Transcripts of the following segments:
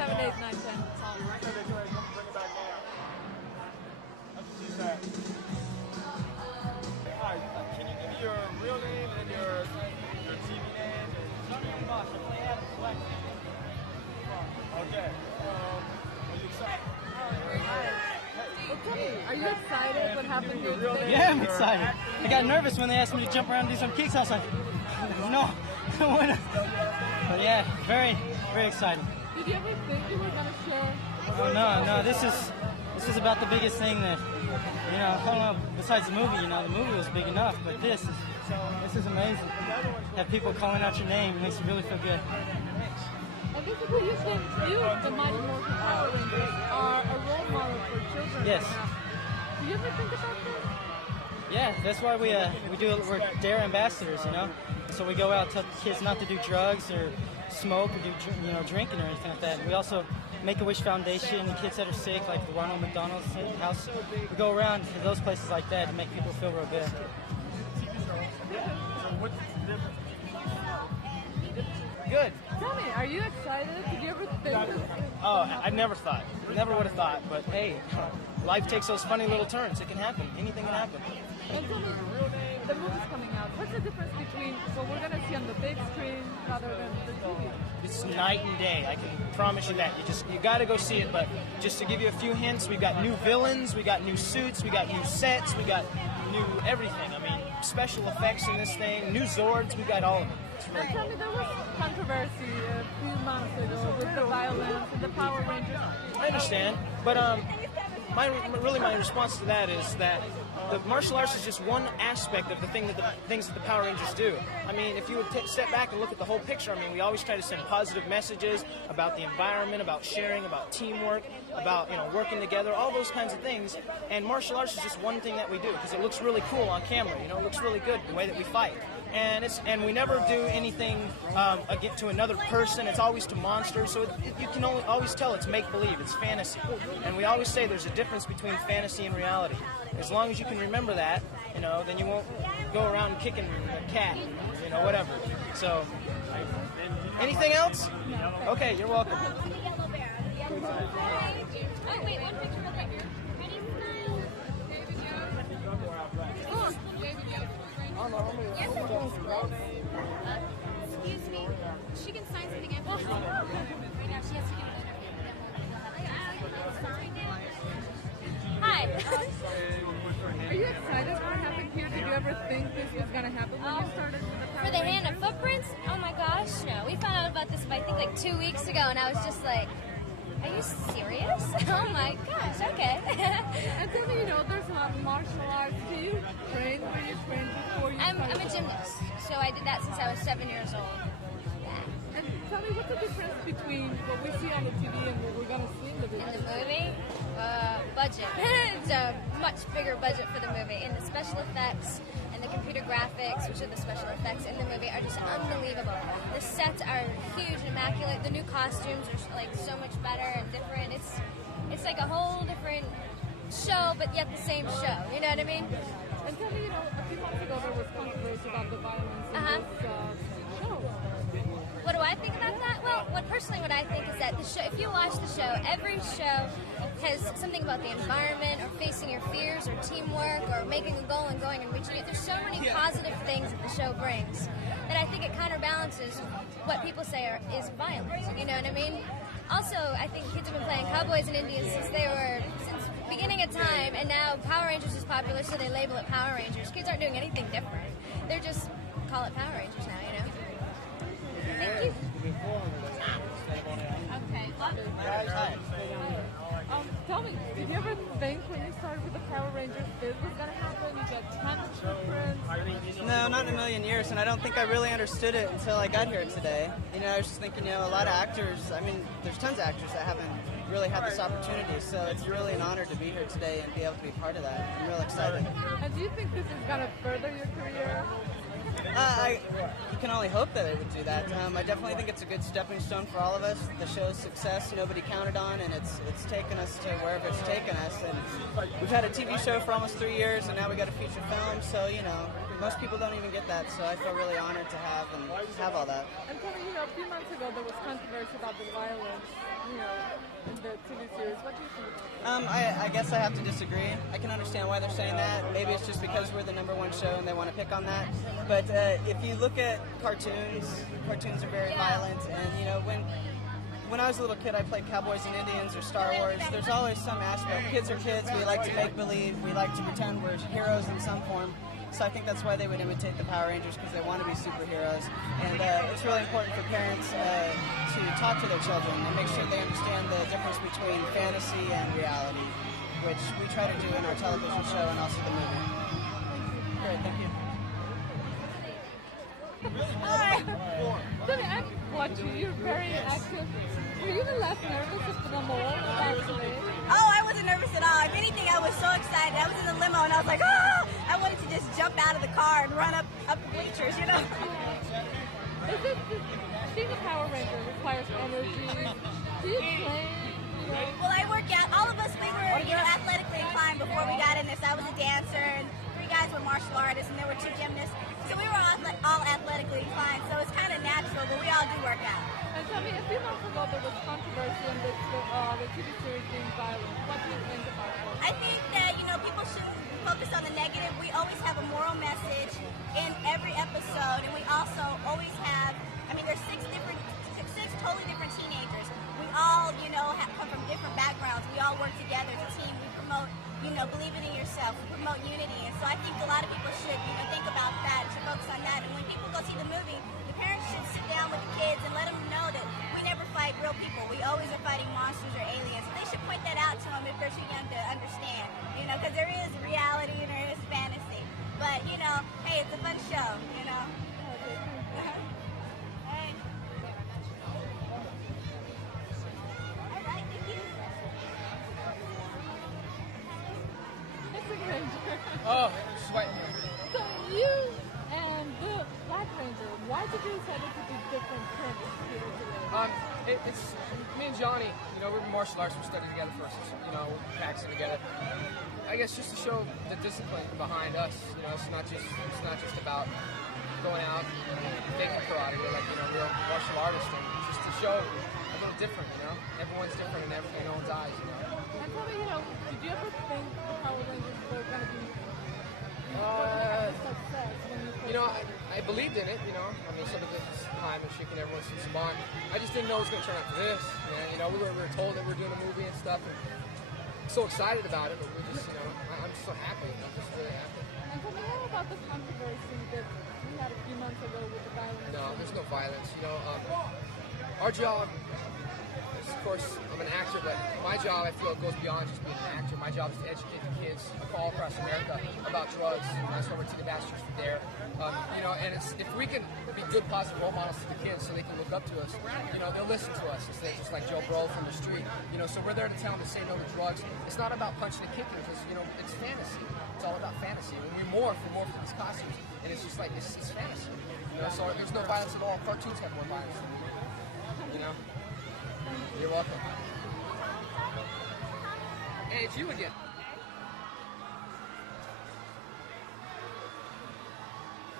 7, 8, 9, 10. Alright, can you give me your real name and your TV name? Okay. Are you excited? Well, tell me, are you excited what happened here today? Yeah, I'm excited. I got nervous when they asked me to jump around and do some kicks. I was like, no, I don't want to. But yeah, very, very excited. Did you ever think you were going to share? Oh no, this is about the biggest thing that, you know, I don't know, besides the movie, you know, the movie was big enough, but this is amazing. Have people calling out your name makes you really feel good. And basically you think you, the Mighty Morphin Power Rangers, are a role model for children. Yes. Right now. Do you ever think about this? Yeah, that's why we're DARE ambassadors, you know. So we go out, tell kids not to do drugs or smoke or do drinking or anything like that. We also Make-A-Wish Foundation and kids that are sick, like the Ronald McDonald's House. We go around to those places like that to make people feel real good. Good. Tell me, are you excited? Did you ever think this? Oh, I never thought. Never would have thought. But hey, life takes those funny little turns. It can happen. Anything can happen. And tell me, the movie's coming out. What's the difference between what we're going to see on the big screen rather than the TV? It's night and day. I can promise you that. You got to go see it. But just to give you a few hints, we got new villains, we got new suits, we got new sets, we got new everything. I mean, special effects in this thing, new Zords, we got all of them. And tell me, there was controversy a few months ago with the violence and the Power Rangers. I understand, but my response to that is that the martial arts is just one aspect of the things that the Power Rangers do. I mean, if you would step back and look at the whole picture, I mean, we always try to send positive messages about the environment, about sharing, about teamwork, about working together, all those kinds of things. And martial arts is just one thing that we do because it looks really cool on camera. It looks really good the way that we fight. And we never do anything to another person. It's always to monsters. So you can always tell it's make-believe. It's fantasy. And we always say there's a difference between fantasy and reality. As long as you can remember that, then you won't go around kicking a cat, whatever. So, anything else? Okay, you're welcome. Oh, wait, one picture real quick. Ready? Excuse me. She can sign something after this. Right now, she has to give it Hi. Are you excited what happened here? Did you ever think this was going to happen when you started with the Power For the Rangers? hand of footprints? Oh my gosh, no. We found out about this, I think, like 2 weeks ago, and I was just like, are you serious? Oh my gosh, okay. And tell me, there's a lot of martial arts. Do you train? Were you trained before you I'm started? a gymnast, so I did that since I was 7 years old. Yeah. And tell me, what's the difference between what we see on the TV and what we're going to see in the movie? In the movie, budget. It's a much bigger budget for the movie. And the special effects and the computer graphics, which are the special effects in the movie, are just unbelievable. The sets are huge and immaculate. The new costumes are like so much better and different. It's like a whole different show, but yet the same show. You know what I mean? And tell me, a few months ago there was controversy about the violence in this show. What do I think about that? Well, what I think is that the show, if you watch the show, every show has something about the environment or facing your fears or teamwork or making a goal and going and reaching it. There's so many positive things that the show brings that I think it counterbalances what people say is violence. You know what I mean? Also, I think kids have been playing cowboys and Indians since beginning of time, and now Power Rangers is popular, so they label it Power Rangers. Kids aren't doing anything different. They're just call it Power Rangers now, Thank you. Okay. Tell me, did you ever think when you started with the Power Rangers this was going to happen? You got tons of footprints? No, not in a million years, and I don't think I really understood it until I got here today. I was just thinking, a lot of actors, there's tons of actors that haven't really had this opportunity, so it's really an honor to be here today and be able to be part of that. I'm real excited. And do you think this is going to further your career? You can only hope that it would do that. I definitely think it's a good stepping stone for all of us. The show's success nobody counted on, and it's taken us to wherever it's taken us. And we've had a TV show for almost 3 years, and now we got a feature film. So most people don't even get that. So I feel really honored to have all that. And tell me, a few months ago there was controversy about the violence, the TV series. What do you think? I guess I have to disagree. I can understand why they're saying that. Maybe it's just because we're the #1 show and they want to pick on that. But if you look at cartoons are very violent. And, you know, when I was a little kid, I played Cowboys and Indians or Star Wars. There's always some aspect. Kids are kids. We like to make believe. We like to pretend we're heroes in some form. So I think that's why they would imitate the Power Rangers, because they want to be superheroes. And it's really important for parents to talk to their children and make sure they understand the difference between fantasy and reality, which we try to do in our television show and also the movie. Great, thank you. Hi. Tony, I'm watching. You're very active. Were you even less nervous at the mall about today? Oh, I wasn't nervous at all. If anything, I was so excited. I was in the limo and I was like, ah! I wanted to just jump out of the car and run up the bleachers, you know? Being a Power Ranger requires energy. Do you train? Well, I work out. All of us, we were, you know, athletically inclined before we got in this. I was a dancer and 3 guys were martial artists and there were 2 gymnasts. So we were all athletically inclined. So it's kind of natural, but we all do work out. And tell me, a few months ago there was controversy on the TV series being violent. What do you think about it? I think that, you know, people shouldn't focus on the negative. We always have a moral message in every episode, and we also always have, I mean, there's 6 totally different teenagers. We all, you know, come from different backgrounds. We all work together as a team. We promote, you know, believing in yourself. We promote unity. And so I think a lot of people should, you know, think about that, should focus on that. And when people go see the movie, the parents should sit down with the kids and let them know that we never fight real people. We always are fighting monsters or aliens. So they should point that out to them if they're too young to understand, you know, because there is reality and there is fantasy. But, you know, hey, it's a fun show, you know. Hey. All right, thank you. Missing Ranger. Oh, sweat. So you and the Black Ranger, why did you decide to do different prints here today? It's me and Johnny. You know, we're martial arts. We studied together for, you know, practicing together. I guess just to show the discipline behind us. You know, it's not just about going out and making karate. We're like, you know, real martial artists, and just to show a little different. You know, everyone's different in no one's eyes. You know. And tell me, you know, did you ever think the Power Rangers were going to be success when You know, I believed in it. You know, I mean, some of this time and shaking everyone since Bond. I just didn't know it was going to turn out to this. You know, we were told that we were doing a movie and stuff. And so excited about it, but we're just, you know, I'm just so happy. I'm just really happy. And tell me, how about the controversy that we had a few months ago with the violence? No, there's no violence. You know, our job is, of course, I'm an actor, but my job, I feel, goes beyond just being an actor. My job is to educate the kids all across America about drugs. And that's why we're taking ambassadors for there. You know, and if we can be good, positive role models to the kids so they can look up to us, you know, they'll listen to us. It's just like Joe Blow from the street. You know, so we're there to tell them to say no to drugs. It's not about punching and kicking because, you know, it's fantasy. It's all about fantasy. When we morph into these costumes, and it's just like, it's fantasy. You know, so there's no violence at all. Cartoons have more violence. You know? You're welcome. Hey, it's you again.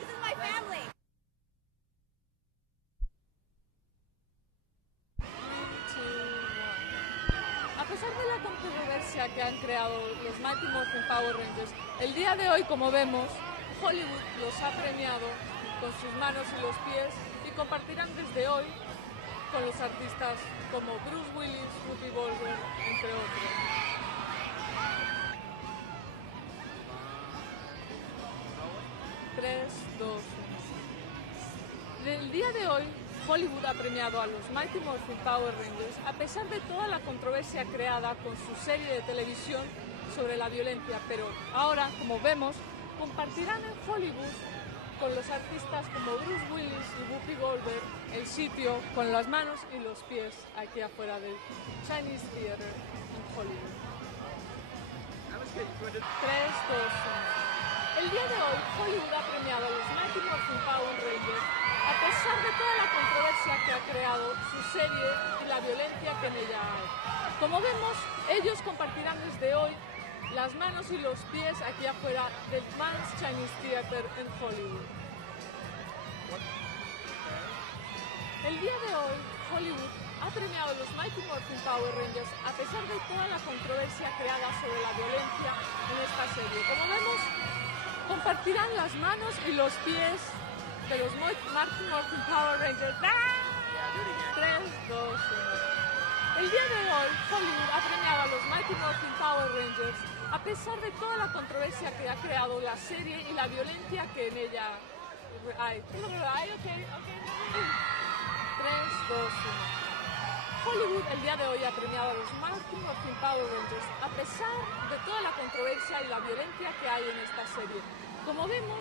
This is my family. A pesar de la controversia que han creado los Mighty Morphin Power Rangers, el día de hoy, como vemos, Hollywood los ha premiado con sus manos y los pies y compartirán desde hoy con los artistas como Bruce Willis, Whoopi Goldberg, entre otros. Tres, dos, uno. El día de hoy, Hollywood ha premiado a los Mighty Morphin Power Rangers a pesar de toda la controversia creada con su serie de televisión sobre la violencia, pero ahora, como vemos, compartirán en Hollywood con los artistas como Bruce Willis y Whoopi Goldberg el sitio con las manos y los pies aquí afuera del Chinese Theater en Hollywood. 3, 2, 1. El día de hoy, Hollywood ha premiado a los Mighty Morphin Power Rangers a pesar de toda la controversia que ha creado su serie y la violencia que en ella hay. Como vemos, ellos compartirán desde hoy las manos y los pies aquí afuera del Vance Chinese Theater en Hollywood. El día de hoy, Hollywood ha premiado a los Mighty Morphin Power Rangers a pesar de toda la controversia creada sobre la violencia en esta serie. Como vemos, compartirán las manos y los pies de los Mighty Morphin Power Rangers. ¡Ah! 3, 2, 1. El día de hoy, Hollywood ha premiado a los Mighty Morphin Power Rangers a pesar de toda la controversia que ha creado la serie y la violencia que en ella hay. 3, 2, 1. Hollywood el día de hoy ha premiado a los Mighty Morphin Power Rangers a pesar de toda la controversia y la violencia que hay en esta serie. Como vemos,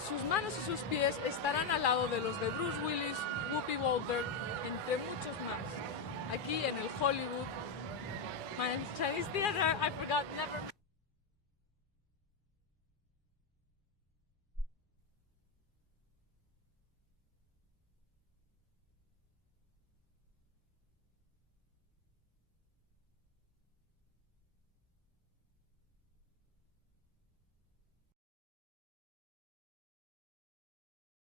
sus manos y sus pies estarán al lado de los de Bruce Willis, Whoopi Goldberg, entre muchos más. Aquí en el Hollywood, my Chinese theater, I forgot never...